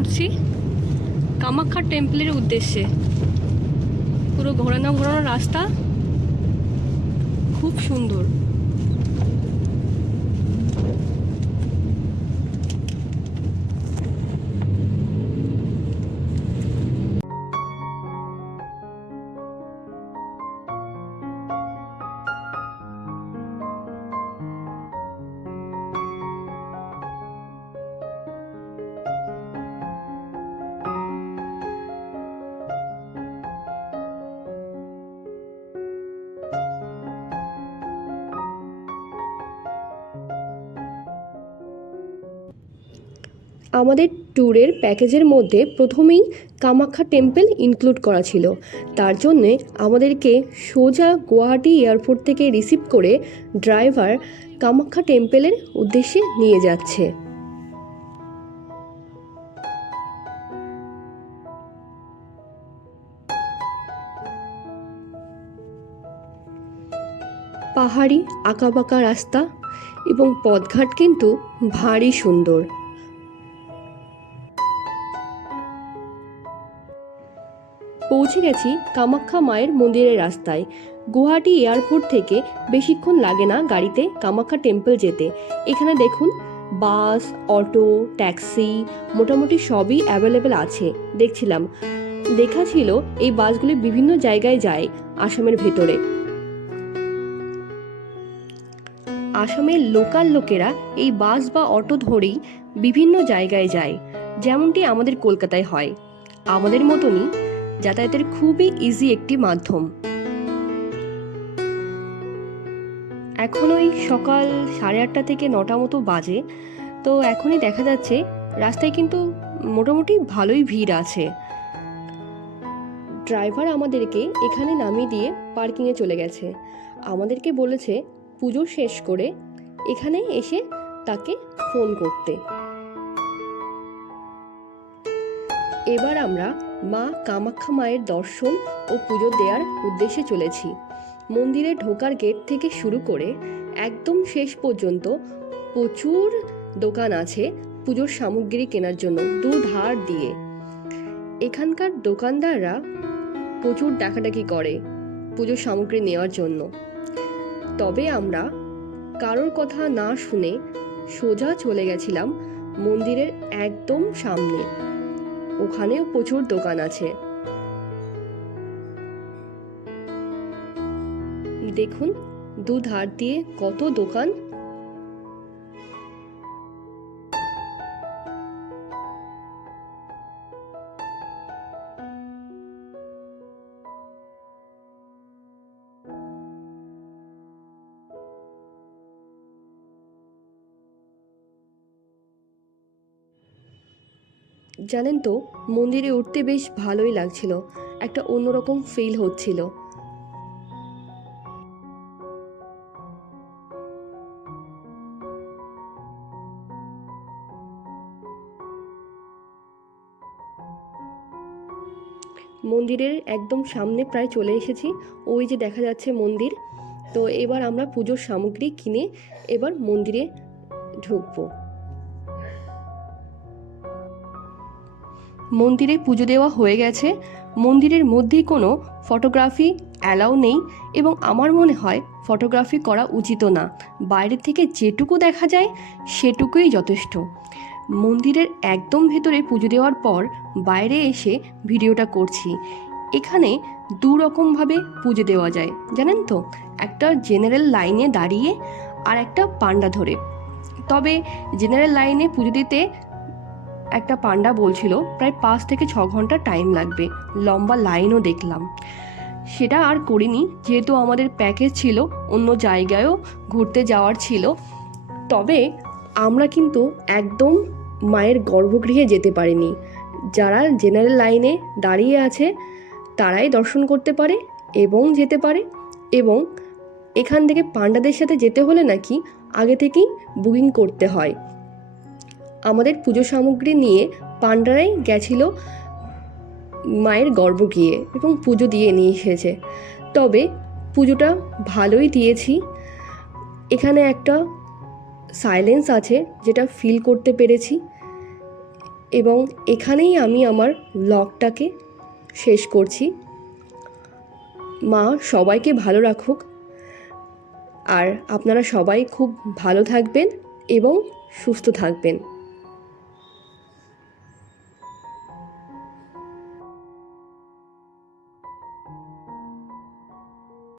করছি কামাখ্যা টেম্পলের উদ্দেশ্যে। পুরো ঘোরানো ঘোরানো রাস্তা খুব সুন্দর। আমাদের ট্যুরের প্যাকেজের মধ্যে প্রথমেই কামাখ্যা টেম্পল ইনক্লুড করা ছিল। তার জন্যে আমাদেরকে সোজা গুয়াহাটি এয়ারপোর্ট থেকে রিসিভ করে ড্রাইভার কামাখ্যা টেম্পলের উদ্দেশ্যে নিয়ে যাচ্ছে। পাহাড়ি আঁকাবাঁকা রাস্তা এবং পথঘাট কিন্তু ভারী সুন্দর। পৌঁছে গেছি কামাখ্যা মায়ের মন্দিরের রাস্তায়। গুয়াহাটি এয়ারপোর্ট থেকে বেশিক্ষণ লাগে না গাড়িতে কামাখ্যা টেম্পল যেতে। এখানে দেখুন, বাস, অটো, ট্যাক্সি মোটামুটি সবই অ্যাভেলেবেল আছে, দেখছিলাম। লেখা ছিল এই বাসগুলি বিভিন্ন জায়গায় যায় আসামের ভেতরে। আসামের লোকাল লোকেরা এই বাস বা অটো ধরেই বিভিন্ন জায়গায় যায়, যেমনটি আমাদের কলকাতায় হয়। আমাদের মতনই যাতায়াতের খুবই ইজি একটি মাধ্যম। এখন ওই সকাল সাড়ে আটটা থেকে নটা মতো বাজে, তো এখনই দেখা যাচ্ছে রাস্তায় কিন্তু মোটামুটি ভালোই ভিড় আছে। ড্রাইভার আমাদেরকে এখানে নামিয়ে দিয়ে পার্কিংয়ে চলে গেছে। আমাদেরকে বলেছে পুজো শেষ করে এখানে এসে তাকে ফোন করতে। এবার আমরা মা কামাখ্যা মায়ের দর্শন ও পুজো দেওয়ার উদ্দেশ্যে চলেছি। মন্দিরে ঢোকার গেট থেকে শুরু করে একদম শেষ পর্যন্ত প্রচুর দোকান আছে পুজোর সামগ্রী কেনার জন্য দু ধার দিয়ে। এখানকার দোকানদাররা প্রচুর ডাকাডাকি করে পুজোর সামগ্রী নেওয়ার জন্য। তবে আমরা কারোর কথা না শুনে সোজা চলে গেছিলাম মন্দিরের একদম সামনে। ওখানেও প্রচুর দোকান আছে। দেখুন দুধার দিয়ে কত দোকান জানেন তো, মন্দিরে উঠতে বেশ ভালোই লাগছিল। একটা অন্যরকম ফিল হচ্ছিল। মন্দিরের একদম সামনে প্রায় চলে এসেছি। ওই যে দেখা যাচ্ছে মন্দির। তো এবার আমরা পুজোর সামগ্রী কিনে এবার মন্দিরে ঢুকবো। মন্দিরে পুজো দেওয়া হয়ে গেছে। মন্দিরের মধ্যেই কোনো ফটোগ্রাফি অ্যালাউ নেই এবং আমার মনে হয় ফটোগ্রাফি করা উচিত না। বাইরে থেকে যেটুকু দেখা যায়, সেটুকুই যথেষ্ট। মন্দিরের একদম ভেতরে পুজো দেওয়ার পর বাইরে এসে ভিডিওটা করছি। এখানে দু রকমভাবে পুজো দেওয়া যায়, জানেন তো? একটা জেনারেল লাইনে দাঁড়িয়ে আর একটা পান্ডা ধরে। তবে জেনারেল লাইনে পুজো দিতে একটা পান্ডা বলছিল, প্রায় পাঁচ থেকে ছ ঘণ্টা টাইম লাগবে। লম্বা লাইনও দেখলাম। সেটা আর করিনি, যেহেতু আমাদের প্যাকেজ ছিল, অন্য জায়গায়ও ঘুরতে যাওয়ার ছিল। তবে আমরা কিন্তু একদম মায়ের গর্ভগৃহে যেতে পারিনি। যারা জেনারেল লাইনে দাঁড়িয়ে আছে, তারাই দর্শন করতে পারে এবং যেতে পারে। এবং এখান থেকে পান্ডাদের সাথে যেতে হলে নাকি আগে থেকেই বুকিং করতে হয়। আমাদের পুজো সামগ্রী নিয়ে পান্ডারাই গেছিল মায়ের গর্ব গিয়ে এবং পুজো দিয়ে নিয়ে এসেছে। তবে পুজোটা ভালোই দিয়েছি। এখানে একটা সাইলেন্স আছে যেটা ফিল করতে পেরেছি এবং এখানেই আমি আমার ব্লগটাকে শেষ করছি। মা, সবাইকে ভালো রাখুক। আর আপনারা সবাই খুব ভালো থাকবেন এবং সুস্থ থাকবেন।